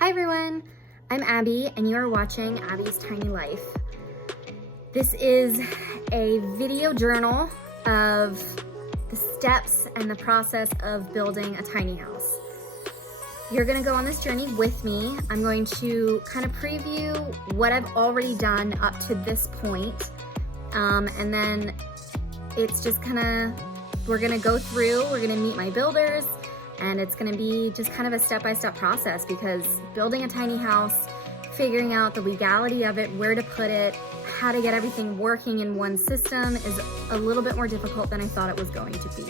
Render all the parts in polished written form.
Hi everyone, I'm Abby and you are watching Abby's Tiny Life. This is a video journal of the steps and the process of building a tiny house. You're gonna go on this journey with me. I'm going to kind of preview what I've already done up to this point. And then it's just we're gonna go through, we're gonna meet my builders, and it's gonna be just kind of a step-by-step process because building a tiny house, figuring out the legality of it, where to put it, how to get everything working in one system is a little bit more difficult than I thought it was going to be.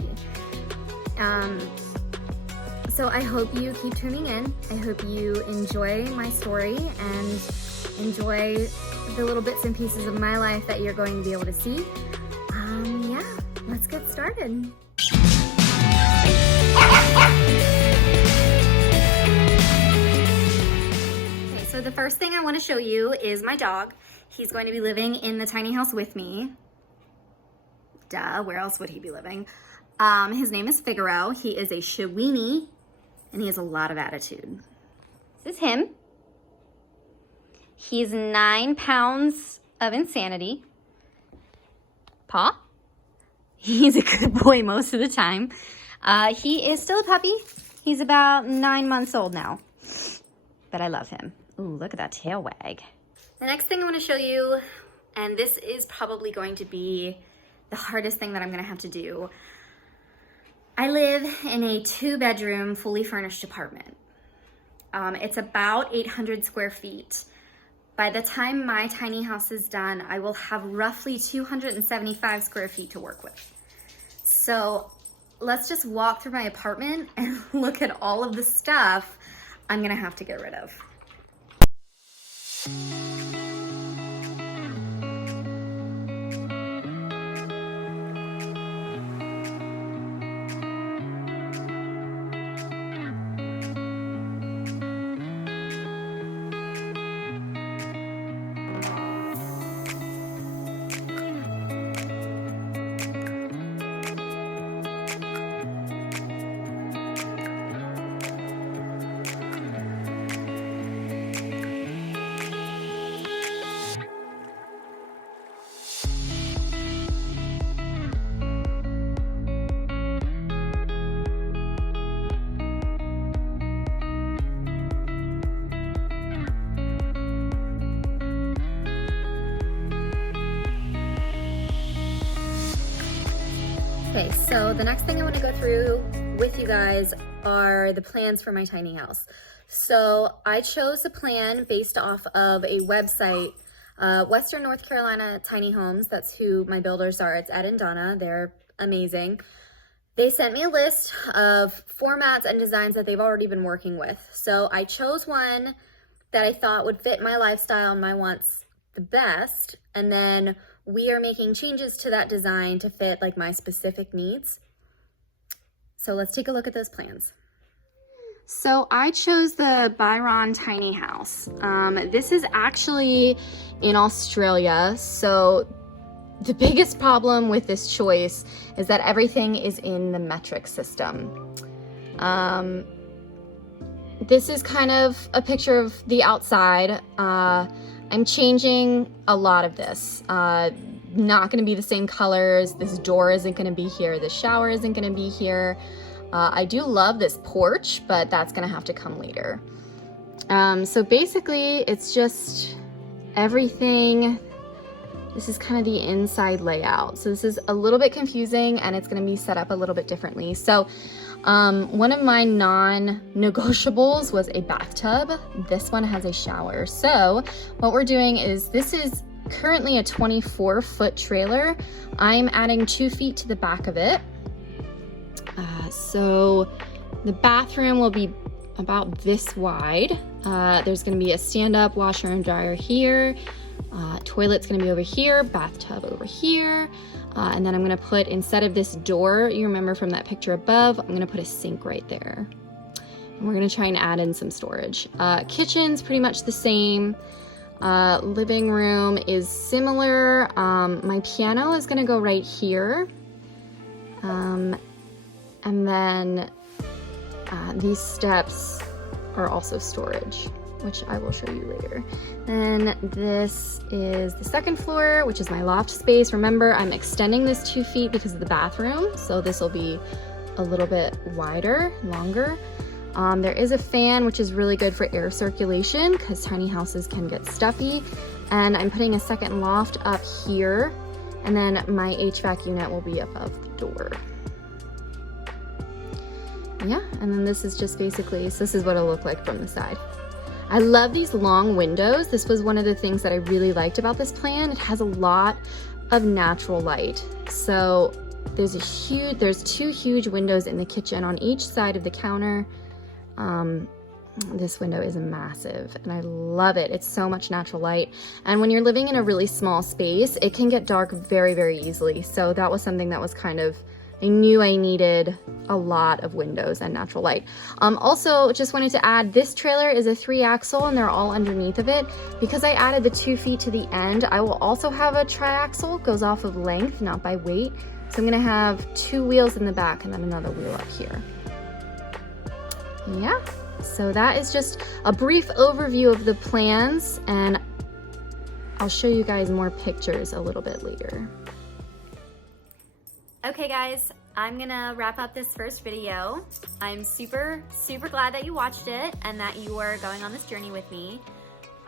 So I hope you keep tuning in. I hope you enjoy my story and enjoy the little bits and pieces of my life that you're going to be able to see. Yeah, let's get started. Okay, so the first thing I want to show you is my dog. He's going to be living in the tiny house with me. Duh, where else would he be living? His name is Figaro. He is a Chiweenie, and he has a lot of attitude. This is him. He's 9 pounds of insanity. Paw. He's a good boy most of the time. He is still a puppy. He's about 9 months old now, but I love him. Ooh, look at that tail wag. The next thing I want to show you, and this is probably going to be the hardest thing that I'm going to have to do. I live in a 2-bedroom, fully furnished apartment. It's about 800 square feet. By the time my tiny house is done, I will have roughly 275 square feet to work with. So let's just walk through my apartment and look at all of the stuff I'm gonna have to get rid of. Okay, so the next thing I want to go through with you guys are the plans for my tiny house. So I chose the plan based off of a website, Western North Carolina Tiny Homes. That's who my builders are. It's Ed and Donna. They're amazing. They sent me a list of formats and designs that they've already been working with. So I chose one that I thought would fit my lifestyle and my wants the best. And then we are making changes to that design to fit like my specific needs. So let's take a look at those plans. So I chose the Byron tiny house. This is actually in Australia. So the biggest problem with this choice is that everything is in the metric system. This is kind of a picture of the outside. I'm changing a lot of this. Not gonna be the same colors. This door isn't gonna be here. The shower isn't gonna be here. I do love this porch, but that's gonna have to come later. So basically it's just everything. This is kind of the inside layout. So this is a little bit confusing and it's gonna be set up a little bit differently. So one of my non-negotiables was a bathtub. This one has a shower. So what we're doing is, this is currently a 24-foot trailer. I'm adding 2 feet to the back of it. So the bathroom will be about this wide. There's gonna be a stand-up washer and dryer here. Toilet's gonna be over here, bathtub over here. And then I'm gonna put, instead of this door, you remember from that picture above, I'm gonna put a sink right there. And we're gonna try and add in some storage. Kitchen's pretty much the same. Living room is similar. My piano is gonna go right here. And then these steps are also storage. which I will show you later. Then this is the second floor, which is my loft space. Remember, I'm extending this 2 feet because of the bathroom, so this will be a little bit wider, longer. There is a fan, which is really good for air circulation because tiny houses can get stuffy. And I'm putting a second loft up here, and then my HVAC unit will be above the door. Yeah, and then this is just basically, so this is what it'll look like from the side. I love these long windows. This was one of the things that I really liked about this plan. It has a lot of natural light. So there's 2 huge windows in the kitchen on each side of the counter. This window is massive and I love it. It's so much natural light. And when you're living in a really small space, it can get dark very, very easily. So that was something that was kind of, I knew I needed a lot of windows and natural light. Also, just wanted to add, this trailer is a 3-axle and they're all underneath of it. Because I added the 2 feet to the end, I will also have a tri-axle, goes off of length, not by weight. So I'm gonna have 2 wheels in the back and then another wheel up here. Yeah, so that is just a brief overview of the plans, and I'll show you guys more pictures a little bit later. Okay guys, I'm gonna wrap up this first video. I'm super glad that you watched it and that you are going on this journey with me.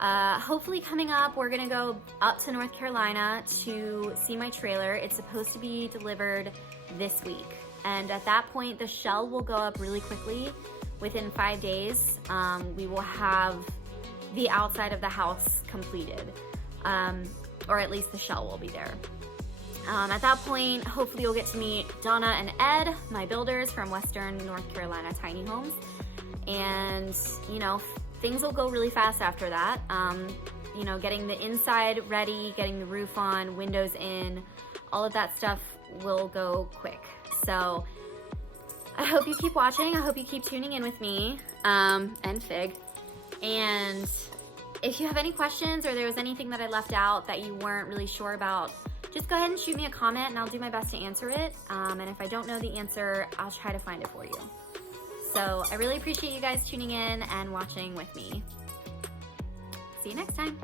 Hopefully coming up, we're gonna go up to North Carolina to see my trailer. It's supposed to be delivered this week. And at that point, the shell will go up really quickly. Within 5 days, we will have the outside of the house completed, or at least the shell will be there. At that point, hopefully you'll get to meet Donna and Ed, my builders from Western North Carolina Tiny Homes. And, you know, things will go really fast after that. You know, getting the inside ready, getting the roof on, windows in, all of that stuff will go quick. So I hope you keep watching. I hope you keep tuning in with me, and Fig. And if you have any questions or there was anything that I left out that you weren't really sure about, just go ahead and shoot me a comment and I'll do my best to answer it. And if I don't know the answer, I'll try to find it for you. So I really appreciate you guys tuning in and watching with me. See you next time.